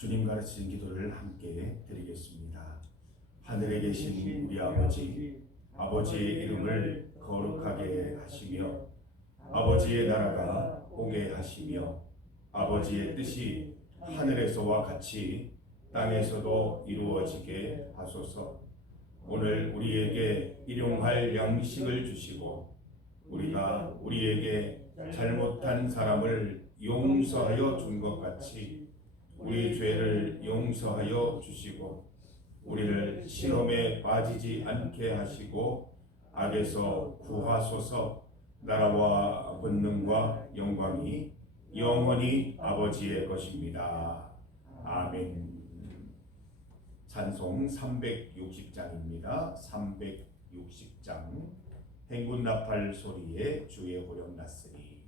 주님 가르치신 기도를 함께 드리겠습니다. 하늘에 계신 우리 아버지, 아버지의 이름을 거룩하게 하시며 아버지의 나라가 오게 하시며 아버지의 뜻이 하늘에서와 같이 땅에서도 이루어지게 하소서. 오늘 우리에게 일용할 양식을 주시고 우리가 우리에게 잘못한 사람을 용서하여 준 것 같이 우리 죄를 용서하여 주시고 우리를 시험에 빠지지 않게 하시고 악에서 구하소서. 나라와 권능과 영광이 영원히 아버지의 것입니다. 아멘. 찬송 360장입니다. 360장 행군나팔 소리에 주의 호령 났으니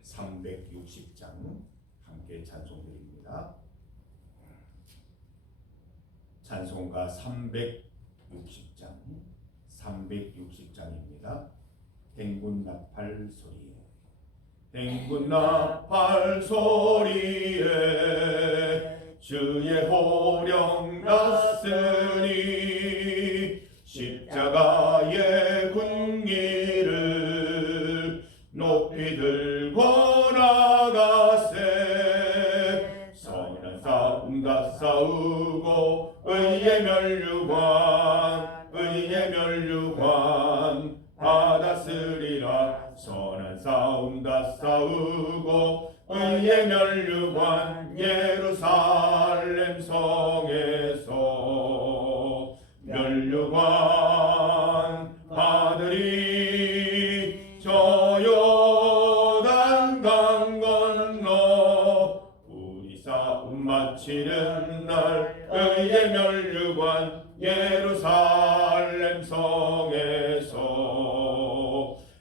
360장 함께 찬송드립니다. 찬송가 360장입니다. 행군나팔 소리에 행군나팔 소리에 주의 호령 났으니 십자가의 군기를 높이 들고 나가세. 선한 싸움 다 싸우고 의의 면류관 받았으리라. 선한 싸움 다 싸우고 의의 면류관 예루살렘 성에서 면류관 받으리. 저 요단 강 건너 우리 싸움 마치는 날 의의 면류관 예루살렘 성에서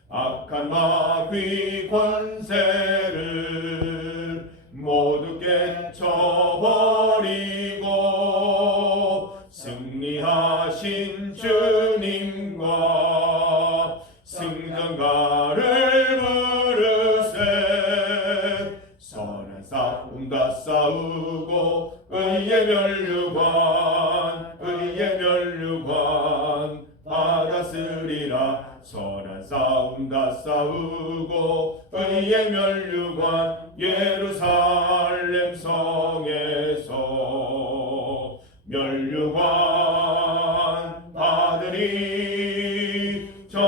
악한 마귀 권세를 모두 깨쳐버리고 승리하신 주님과 승전가를 부르세. 선한 싸움 다 싸우고 의의 면류관 받았으리라. 선한 싸움 다 싸우고 의의 면류관 예루살렘 성에서 면류관 받으리. 저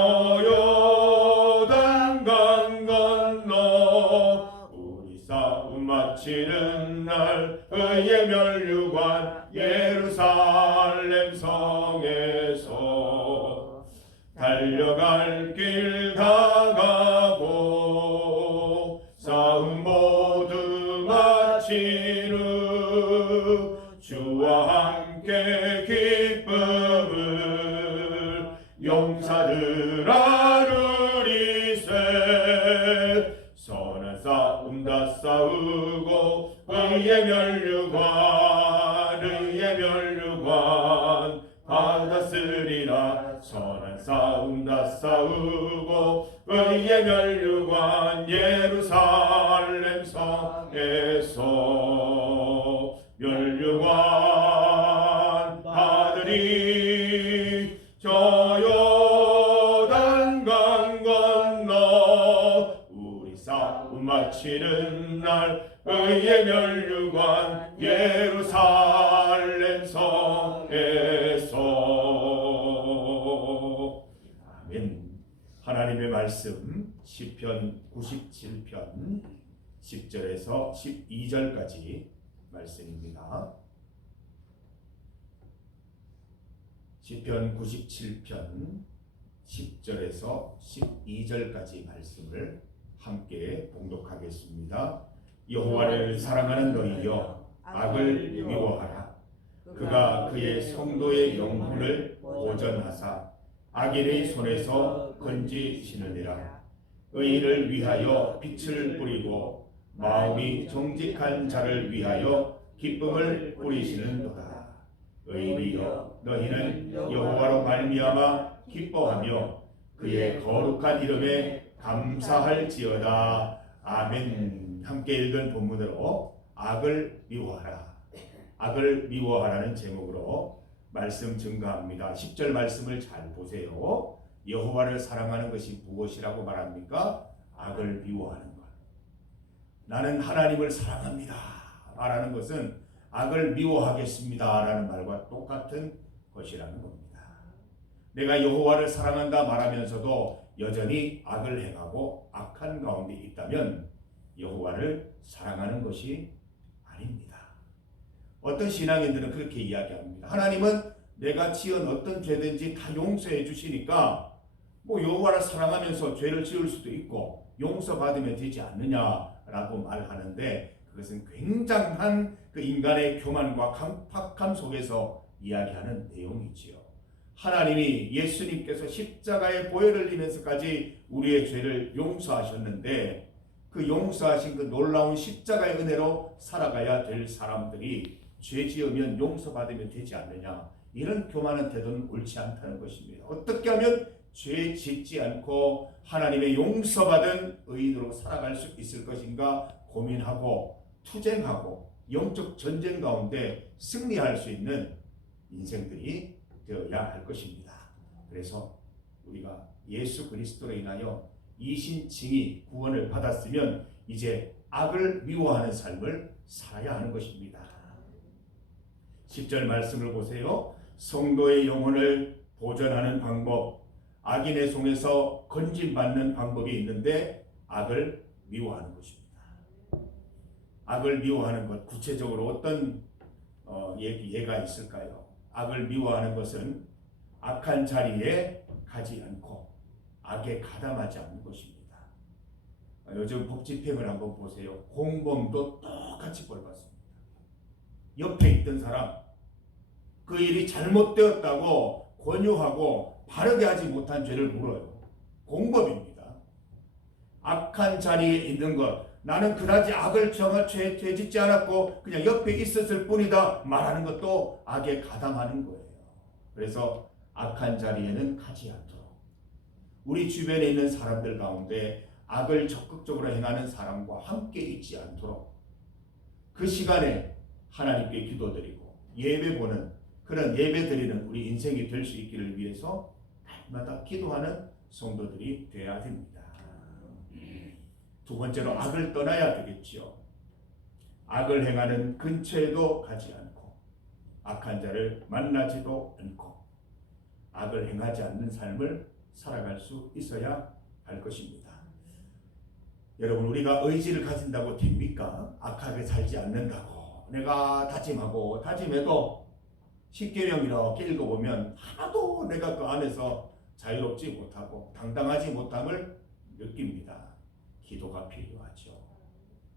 요단 강 건너 우리 싸움 마치는 날 의의 면류관 예루살렘 성에서 달려갈 길 다 가고 싸움 모두 마친 후 주와 함께 기쁨을 용사들 아누리세. 선한 싸움 다 싸우고 의의 면류관 받았으리라. 선한 싸움 다 싸우고 의의 면류관 예루살렘 성에서 면류관 받으리. 저 요단 강 건너 우리 싸움 마치는 날 의의 면류관 예루살렘 성에서. 아멘. 하나님의 말씀 시편 97편 10절에서 12절까지 말씀입니다. 시편 97편 10절에서 12절까지 말씀을 함께 봉독하겠습니다. 여호와를 사랑하는 너희여 악을 미워하라. 그가 그의 성도의 영혼을 보전하사 악인의 손에서 건지시느니라. 의인을 위하여 빛을 뿌리고 마음이 정직한 자를 위하여 기쁨을 뿌리시는도다. 의인이여 너희는 여호와로 말미암아 기뻐하며 그의 거룩한 이름에 감사할지어다. 아멘. 함께 읽은 본문으로 악을 미워하라. 악을 미워하라는 제목으로 말씀 증가합니다. 10절 말씀을 잘 보세요. 여호와를 사랑하는 것이 무엇이라고 말합니까? 악을 미워하는 것. 나는 하나님을 사랑합니다 말하는 것은 악을 미워하겠습니다 라는 말과 똑같은 것이라는 겁니다. 내가 여호와를 사랑한다 말하면서도 여전히 악을 행하고 악한 가운데 있다면 여호와를 사랑하는 것이 아닙니다. 어떤 신앙인들은 그렇게 이야기합니다. 하나님은 내가 지은 어떤 죄든지 다 용서해 주시니까 뭐 여호와를 사랑하면서 죄를 지을 수도 있고 용서받으면 되지 않느냐라고 말하는데, 그것은 굉장한 그 인간의 교만과 강팍함 속에서 이야기하는 내용이지요. 하나님이 예수님께서 십자가에 보혈을 흘리면서까지 우리의 죄를 용서하셨는데 그 용서하신 그 놀라운 십자가의 은혜로 살아가야 될 사람들이 죄 지으면 용서받으면 되지 않느냐, 이런 교만한 태도는 옳지 않다는 것입니다. 어떻게 하면 죄 짓지 않고 하나님의 용서받은 의인으로 살아갈 수 있을 것인가 고민하고 투쟁하고 영적 전쟁 가운데 승리할 수 있는 인생들이 되어야 할 것입니다. 그래서 우리가 예수 그리스도로 인하여 이신칭의 구원을 받았으면 이제 악을 미워하는 삶을 살아야 하는 것입니다. 10절 말씀을 보세요. 성도의 영혼을 보존하는 방법, 악인의 손에서 건진받는 방법이 있는데 악을 미워하는 것입니다. 악을 미워하는 것, 구체적으로 어떤 예가 있을까요? 악을 미워하는 것은 악한 자리에 가지 않고 악에 가담하지 않는 것입니다. 요즘 복지평을 한번 보세요. 공범도 똑같이 벌 받습니다. 옆에 있던 사람, 그 일이 잘못되었다고 권유하고 바르게 하지 못한 죄를 물어요. 공범입니다. 악한 자리에 있는 것, 나는 그다지 악을 죄 짓지 않았고 그냥 옆에 있었을 뿐이다 말하는 것도 악에 가담하는 거예요. 그래서 악한 자리에는 가지 않도록, 우리 주변에 있는 사람들 가운데 악을 적극적으로 행하는 사람과 함께 있지 않도록 그 시간에 하나님께 기도드리고 예배보는 그런 예배드리는 우리 인생이 될 수 있기를 위해서 날마다 기도하는 성도들이 되어야 됩니다. 두 번째로 악을 떠나야 되겠지요. 악을 행하는 근처에도 가지 않고 악한 자를 만나지도 않고 악을 행하지 않는 삶을 살아갈 수 있어야 할 것입니다. 여러분, 우리가 의지를 가진다고 됩니까? 악하게 살지 않는다고 내가 다짐하고 다짐해도 십계명 이렇게 읽어보면 하나도 내가 그 안에서 자유롭지 못하고 당당하지 못함을 느낍니다. 기도가 필요하죠.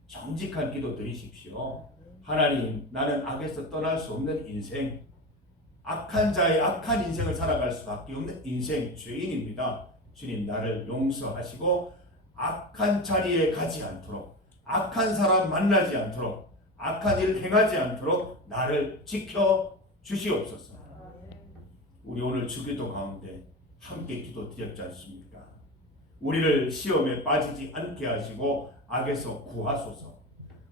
정직한 기도 드리십시오. 하나님, 나는 악에서 떠날 수 없는 인생, 악한 자의 악한 인생을 살아갈 수밖에 없는 인생, 죄인입니다. 주님, 나를 용서하시고 악한 자리에 가지 않도록, 악한 사람 만나지 않도록, 악한 일을 행하지 않도록 나를 지켜 주시옵소서. 우리 오늘 주기도 가운데 함께 기도 드렸지 않습니까? 우리를 시험에 빠지지 않게 하시고 악에서 구하소서.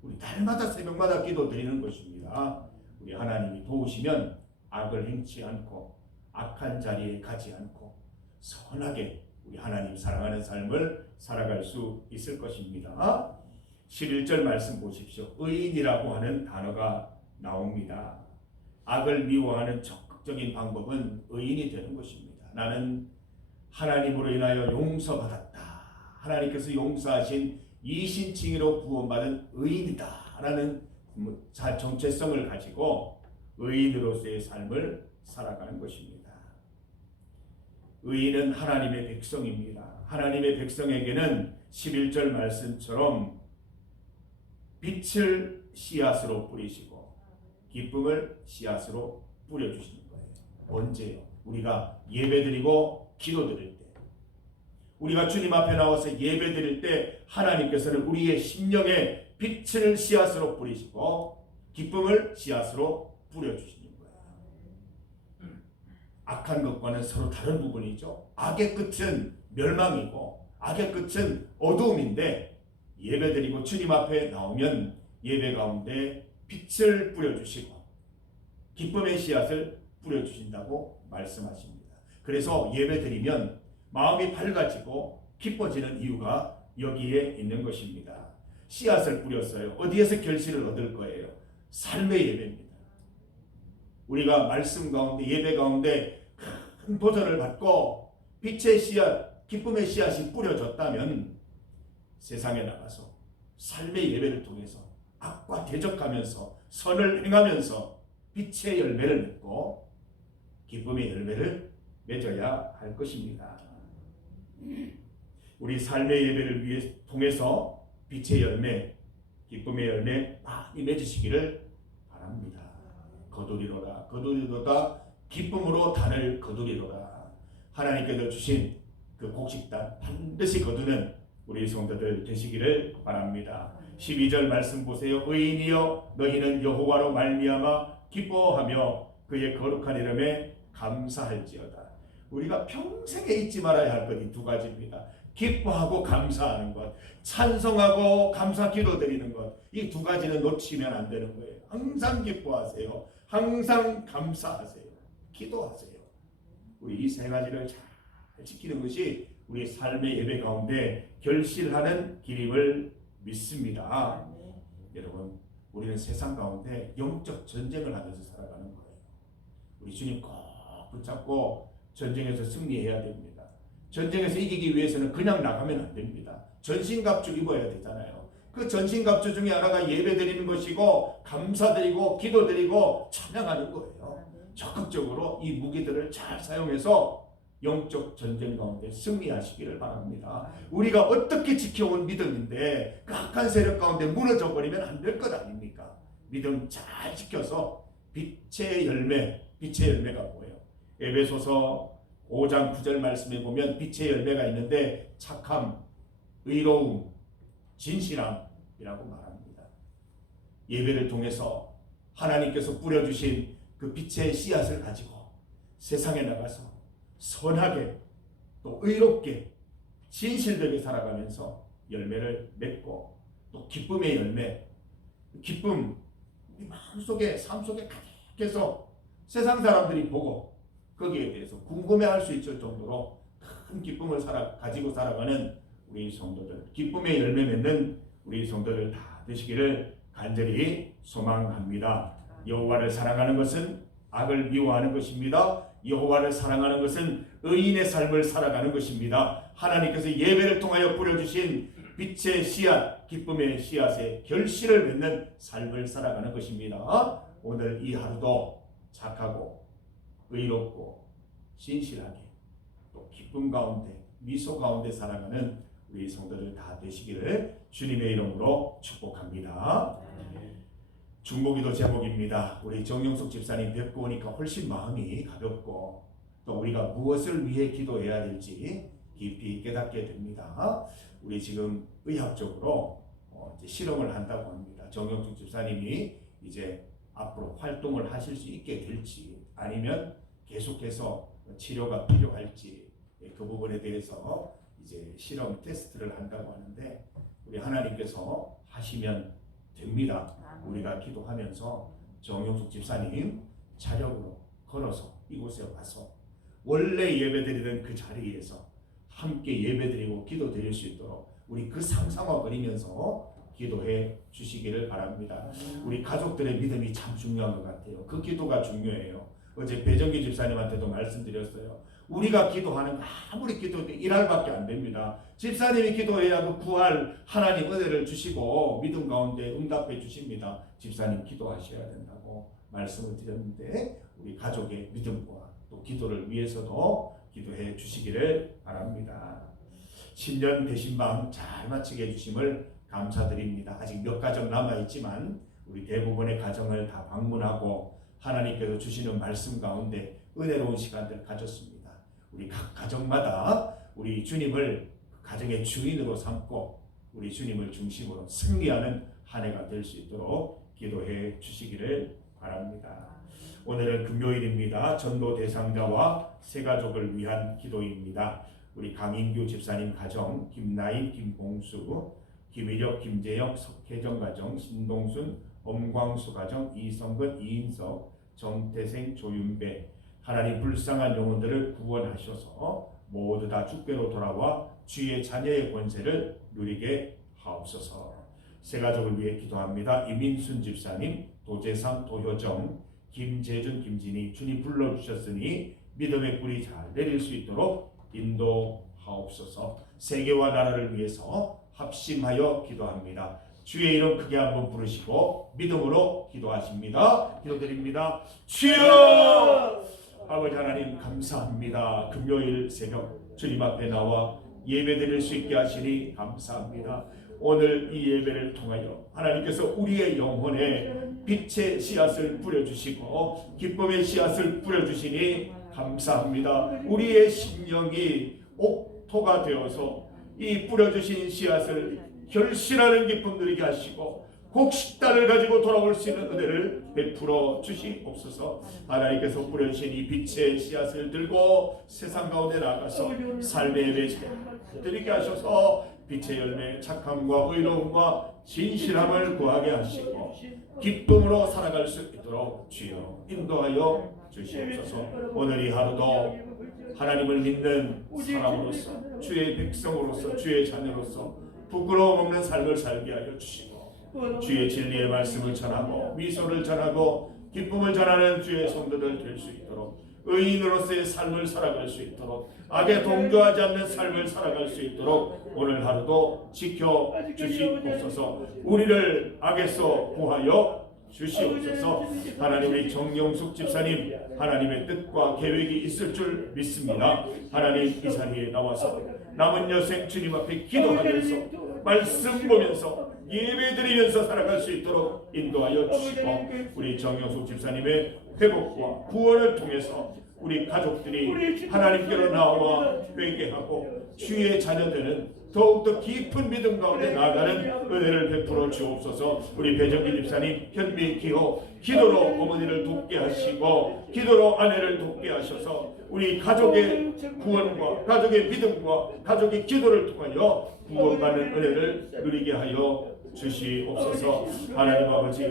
우리 날마다 새벽마다 기도 드리는 것입니다. 우리 하나님이 도우시면 악을 행치 않고 악한 자리에 가지 않고 선하게 우리 하나님 사랑하는 삶을 살아갈 수 있을 것입니다. 11절 말씀 보십시오. 의인이라고 하는 단어가 나옵니다. 악을 미워하는 적극적인 방법은 의인이 되는 것입니다. 나는 하나님으로 인하여 용서받았다. 하나님께서 용서하신 이신칭의로 구원받은 의인이다 라는 정체성을 가지고 의인으로서의 삶을 살아가는 것입니다. 의인은 하나님의 백성입니다. 하나님의 백성에게는 11절 말씀처럼 빛을 씨앗으로 뿌리시고 기쁨을 씨앗으로 뿌려주시는 거예요. 언제요? 우리가 예배드리고 기도드릴 때, 우리가 주님 앞에 나와서 예배드릴 때 하나님께서는 우리의 심령에 빛을 씨앗으로 뿌리시고 기쁨을 씨앗으로 뿌려주시는 거예요. 악한 것과는 서로 다른 부분이죠. 악의 끝은 멸망이고 악의 끝은 어두움인데 예배드리고 주님 앞에 나오면 예배 가운데 빛을 뿌려주시고 기쁨의 씨앗을 뿌려주신다고 말씀하십니다. 그래서 예배드리면 마음이 밝아지고 기뻐지는 이유가 여기에 있는 것입니다. 씨앗을 뿌렸어요. 어디에서 결실을 얻을 거예요? 삶의 예배입니다. 우리가 말씀 가운데 예배 가운데 큰 도전을 받고 빛의 씨앗, 기쁨의 씨앗이 뿌려졌다면 세상에 나가서 삶의 예배를 통해서 악과 대적하면서 선을 행하면서 빛의 열매를 맺고 기쁨의 열매를 맺어야 할 것입니다. 우리 삶의 예배를 통해서 빛의 열매, 기쁨의 열매 많이 맺으시기를 바랍니다. 거두리로다, 거두리로다, 기쁨으로 단을 거두리로다. 하나님께서 주신 그 곡식단 반드시 거두는 우리 성도들 되시기를 바랍니다. 12절 말씀 보세요. 의인이여 너희는 여호와로 말미암아 기뻐하며 그의 거룩한 이름에 감사할지어다. 우리가 평생에 잊지 말아야 할 것이 두 가지입니다. 기뻐하고 감사하는 것, 찬송하고 감사 기도 드리는 것. 이 두 가지는 놓치면 안 되는 거예요. 항상 기뻐하세요. 항상 감사하세요. 기도하세요. 우리 이 세 가지를 잘 지키는 것이 우리 삶의 예배 가운데 결실하는 길임을 믿습니다. 여러분, 우리는 세상 가운데 영적 전쟁을 하면서 살아가는 거예요. 우리 주님 꼭 붙잡고 전쟁에서 승리해야 됩니다. 전쟁에서 이기기 위해서는 그냥 나가면 안 됩니다. 전신갑주 입어야 되잖아요. 그 전신갑주 중에 하나가 예배드리는 것이고 감사드리고 기도드리고 찬양하는 거예요. 적극적으로 이 무기들을 잘 사용해서 영적 전쟁 가운데 승리하시기를 바랍니다. 우리가 어떻게 지켜온 믿음인데 그 악한 세력 가운데 무너져 버리면 안 될 것 아닙니까? 믿음 잘 지켜서 빛의 열매, 빛의 열매가 뭐예요? 에베소서 5장 9절 말씀에 보면 빛의 열매가 있는데 착함, 의로움, 진실함이라고 말합니다. 예배를 통해서 하나님께서 뿌려주신 그 빛의 씨앗을 가지고 세상에 나가서 선하게 또 의롭게 진실되게 살아가면서 열매를 맺고 또 기쁨의 열매, 기쁨 우리 마음속에 삶 속에 가득해서 세상 사람들이 보고 거기에 대해서 궁금해할 수 있을 정도로 큰 기쁨을 가지고 살아가는 우리 성도들, 기쁨의 열매 맺는 우리 성도들 다 되시기를 간절히 소망합니다. 여호와를 사랑하는 것은 악을 미워하는 것입니다. 여호와를 사랑하는 것은 의인의 삶을 살아가는 것입니다. 하나님께서 예배를 통하여 뿌려주신 빛의 씨앗, 기쁨의 씨앗의 결실을 맺는 삶을 살아가는 것입니다. 오늘 이 하루도 착하고 의롭고 신실하게 또 기쁨 가운데 미소 가운데 살아가는 우리 성도들 다 되시기를 주님의 이름으로 축복합니다. 중보기도 제목입니다. 우리 정영숙 집사님 뵙고 오니까 훨씬 마음이 가볍고 또 우리가 무엇을 위해 기도해야 될지 깊이 깨닫게 됩니다. 우리 지금 의학적으로 이제 실험을 한다고 합니다. 정영숙 집사님이 이제 앞으로 활동을 하실 수 있게 될지 아니면 계속해서 치료가 필요할지 그 부분에 대해서 이제 실험 테스트를 한다고 하는데 우리 하나님께서 하시면 됩니다. 우리가 기도하면서 정영숙 집사님 자력으로 걸어서 이곳에 와서 원래 예배드리던 그 자리에서 함께 예배드리고 기도드릴 수 있도록 우리 그 상상화거리면서 기도해 주시기를 바랍니다. 우리 가족들의 믿음이 참 중요한 것 같아요. 그 기도가 중요해요. 어제 배정기 집사님한테도 말씀드렸어요. 우리가 기도하는 아무리 기도해도 일할밖에 안 됩니다. 집사님이 기도해야 그 구할 하나님 은혜를 주시고 믿음 가운데 응답해 주십니다. 집사님 기도하셔야 된다고 말씀을 드렸는데 우리 가족의 믿음과 또 기도를 위해서도 기도해 주시기를 바랍니다. 신년 대신방 잘 마치게 해주심을 감사드립니다. 아직 몇 가정 남아있지만 우리 대부분의 가정을 다 방문하고 하나님께서 주시는 말씀 가운데 은혜로운 시간들 가졌습니다. 우리 각 가정마다 우리 주님을 가정의 주인으로 삼고 우리 주님을 중심으로 승리하는 한 해가 될 수 있도록 기도해 주시기를 바랍니다. 오늘은 금요일입니다. 전도 대상자와 새 가족을 위한 기도입니다. 우리 강인규 집사님 가정, 김나인, 김봉수, 김일혁, 김재혁, 석혜정 가정, 신동순, 엄광수 가정, 이성근, 이인석, 정태생, 조윤배 하나님 불쌍한 영혼들을 구원하셔서 모두 다 주께로 돌아와 주의 자녀의 권세를 누리게 하옵소서. 새 가족을 위해 기도합니다. 이민순 집사님, 도재상, 도효정, 김재준, 김진희 주님 불러주셨으니 믿음의 뿌리 잘 내릴 수 있도록 인도하옵소서. 세계와 나라를 위해서 합심하여 기도합니다. 주의 이름 크게 한번 부르시고 믿음으로 기도하십니다. 기도드립니다. 주여! 아버지 하나님 감사합니다. 금요일 새벽 주님 앞에 나와 예배드릴 수 있게 하시니 감사합니다. 오늘 이 예배를 통하여 하나님께서 우리의 영혼에 빛의 씨앗을 뿌려주시고 기쁨의 씨앗을 뿌려주시니 감사합니다. 우리의 심령이 옥토가 되어서 이 뿌려주신 씨앗을 결실하는 기쁨 누리게 하시고 곡식단을 가지고 돌아올 수 있는 은혜를 베풀어 주시옵소서. 하나님께서 뿌려주신 이 빛의 씨앗을 들고 세상 가운데 나가서 삶의 예배 드리게 하셔서 빛의 열매, 착함과 의로움과 진실함을 구하게 하시고 기쁨으로 살아갈 수 있도록 주여 인도하여 주시옵소서. 오늘 이 하루도 하나님을 믿는 사람으로서 주의 백성으로서 주의 자녀로서 부끄러움 없는 삶을 살게 하여 주시고 주의 진리의 말씀을 전하고 미소를 전하고 기쁨을 전하는 주의 성도들 될 수 있도록 의인으로서의 삶을 살아갈 수 있도록 악에 동조하지 않는 삶을 살아갈 수 있도록 오늘 하루도 지켜 주시옵소서. 우리를 악에서 구하여 주시옵소서. 하나님의 정영숙 집사님 하나님의 뜻과 계획이 있을 줄 믿습니다. 하나님 이 자리에 나와서 남은 여생 주님 앞에 기도하면서 말씀 보면서 예배드리면서 살아갈 수 있도록 인도하여 주시고 우리 정영숙 집사님의 회복과 구원을 통해서 우리 가족들이 하나님께로 나와 회개하고 주의 자녀들은 더욱더 깊은 믿음 가운데 나아가는 은혜를 베풀어 주옵소서. 우리 배정기 집사님 현미 기호 기도로 어머니를 돕게 하시고 기도로 아내를 돕게 하셔서 우리 가족의 구원과 가족의 믿음과 가족의 기도를 통하여 구원받는 은혜를 누리게 하여 주시옵소서. 하나님 아버지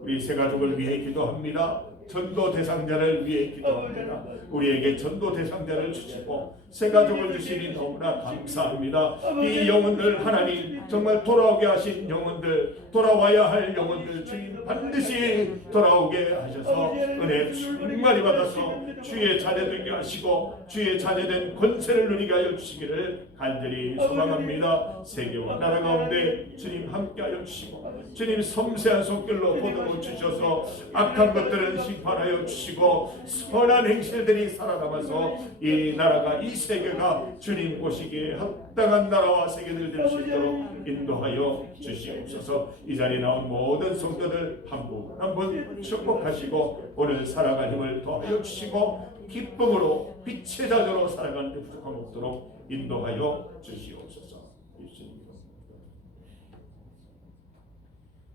우리 새 가족을 위해 기도합니다. 전도 대상자를 위해 기도합니다. 우리에게 전도 대상자를 주시고 새 가족을 주시니 너무나 감사합니다. 이 영혼들 하나님 정말 돌아오게 하신 영혼들 돌아와야 할 영혼들 주님 반드시 돌아오게 하셔서 은혜 충만히 받아서 주의 자녀 되게 하시고 주의 자녀된 권세를 누리게 하여 주시기를 간절히 소망합니다. 세계와 나라 가운데 주님 함께하여 주시고 주님 섬세한 손길로 보듬어 주셔서 악한 것들은 심판하여 주시고 선한 행실들이 살아남아서 이 나라가 이 세계가 주님 보시기에 합당한 나라와 세계들 될 수 있도록 인도하여 주시옵소서. 이 자리에 나온 모든 성도들 한 분 한 분 축복하시고 오늘 살아갈 힘을 더하여 주시고 기쁨으로 빛의 자녀로 살아가는 데 부족함 없도록 인도하여 주시옵소서.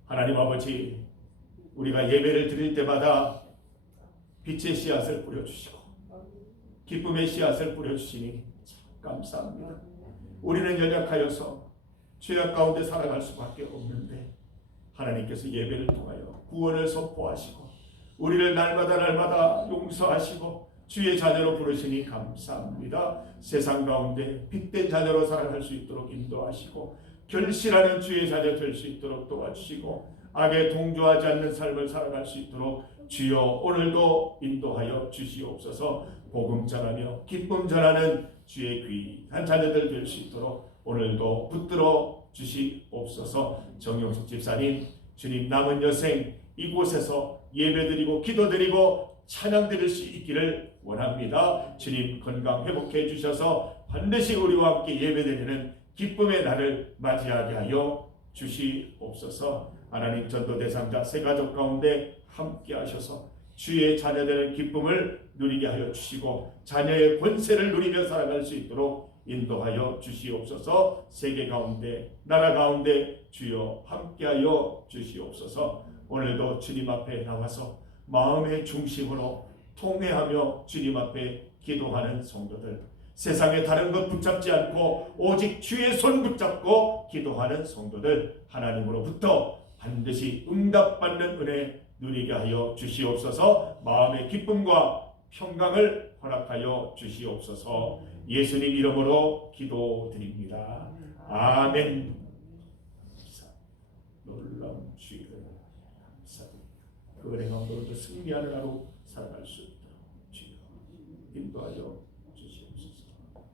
하나님 아버지 우리가 예배를 드릴 때마다 빛의 씨앗을 뿌려주시고 기쁨의 씨앗을 뿌려주시니 참 감사합니다. 우리는 연약하여서 죄악 가운데 살아갈 수밖에 없는데 하나님께서 예배를 통하여 구원을 선포하시고 우리를 날마다 용서하시고 주의 자녀로 부르시니 감사합니다. 세상 가운데 빛된 자녀로 살아갈 수 있도록 인도하시고 결실하는 주의 자녀 될 수 있도록 도와주시고 악에 동조하지 않는 삶을 살아갈 수 있도록 주여 오늘도 인도하여 주시옵소서. 복음 전하며 기쁨 전하는 주의 귀한 자녀들 될 수 있도록 오늘도 붙들어 주시옵소서. 정영숙 집사님 주님 남은 여생 이곳에서 예배드리고 기도드리고 찬양드릴 수 있기를 원합니다. 주님 건강 회복해 주셔서 반드시 우리와 함께 예배드리는 기쁨의 날을 맞이하게 하여 주시옵소서. 하나님 전도 대상자 새 가족 가운데 함께 하셔서 주의 자녀들의 기쁨을 누리게 하여 주시고 자녀의 권세를 누리며 살아갈 수 있도록 인도하여 주시옵소서. 세계 가운데 나라 가운데 주여 함께하여 주시옵소서. 오늘도 주님 앞에 나와서 마음의 중심으로 통회하며 주님 앞에 기도하는 성도들 세상에 다른 것 붙잡지 않고 오직 주의 손 붙잡고 기도하는 성도들 하나님으로부터 반드시 응답받는 은혜 누리게 하여 주시옵소서. 마음의 기쁨과 평강을 허락하여 주시옵소서. 예수님 이름으로 기도드립니다. 아멘. 놀라운 주의를 감사드립니다. 그 은혜가 오늘도 승리하는 하루 살아갈 수 있도록 주여 인도하여